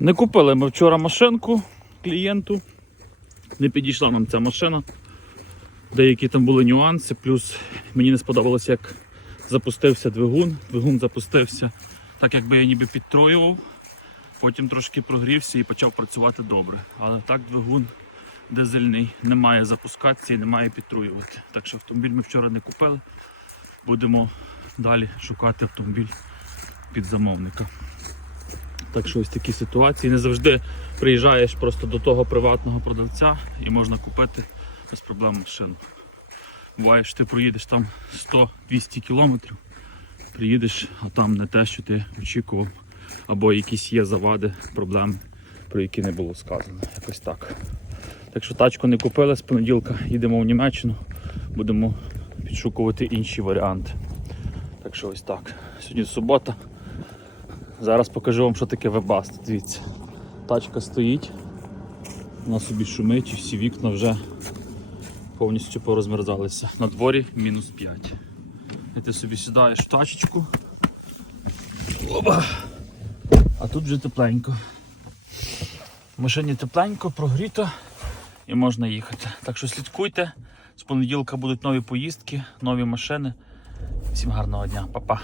Не купили ми вчора машинку клієнту. Не підійшла нам ця машина. Деякі там були нюанси, плюс мені не сподобалося, як запустився двигун. Двигун запустився так, якби я ніби підтроював. Потім трошки прогрівся і почав працювати добре. Але так двигун дизельний не має запускатися і не має підтруювати. Так що автомобіль ми вчора не купили. Будемо далі шукати автомобіль під замовника. Так що ось такі ситуації. Не завжди приїжджаєш просто до того приватного продавця і можна купити без проблем машину. Буває, що ти проїдеш там 100-200 кілометрів, приїдеш, а там не те, що ти очікував, або якісь є завади, проблеми, про які не було сказано. Якось так. Так що тачку не купили з понеділка, їдемо в Німеччину, будемо підшукувати інші варіанти. Так що ось так. Сьогодні субота. Зараз покажу вам, що таке вебаст. Дивіться, тачка стоїть, вона собі шумить і всі вікна вже повністю порозмерзалися. На дворі мінус 5. І ти собі сідаєш в тачечку. Оба. А тут вже тепленько. В машині тепленько, прогріто і можна їхати. Так що слідкуйте. З понеділка будуть нові поїздки, нові машини. Всім гарного дня, Па-па.